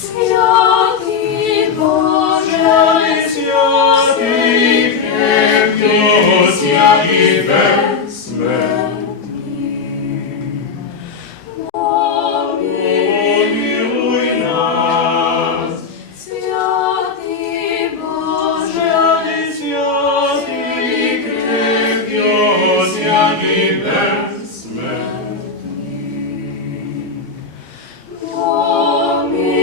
Святий Боже, святий крепкий, святий безсмертний, помилуй нас. Святий Боже, святий крепкий, святий безсмертний,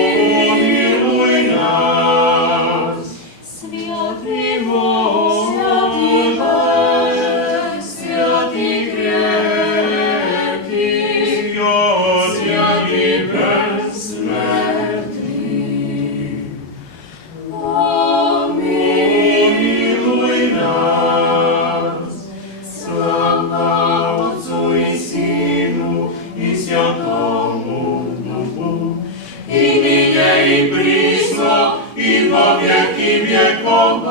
помилуй нас. Святий Боже, святий крепкий, святий безсмертний, помилуй нас. Слава Отцу і Сину і Святому Духу, і нині, і присно, і во веки веков.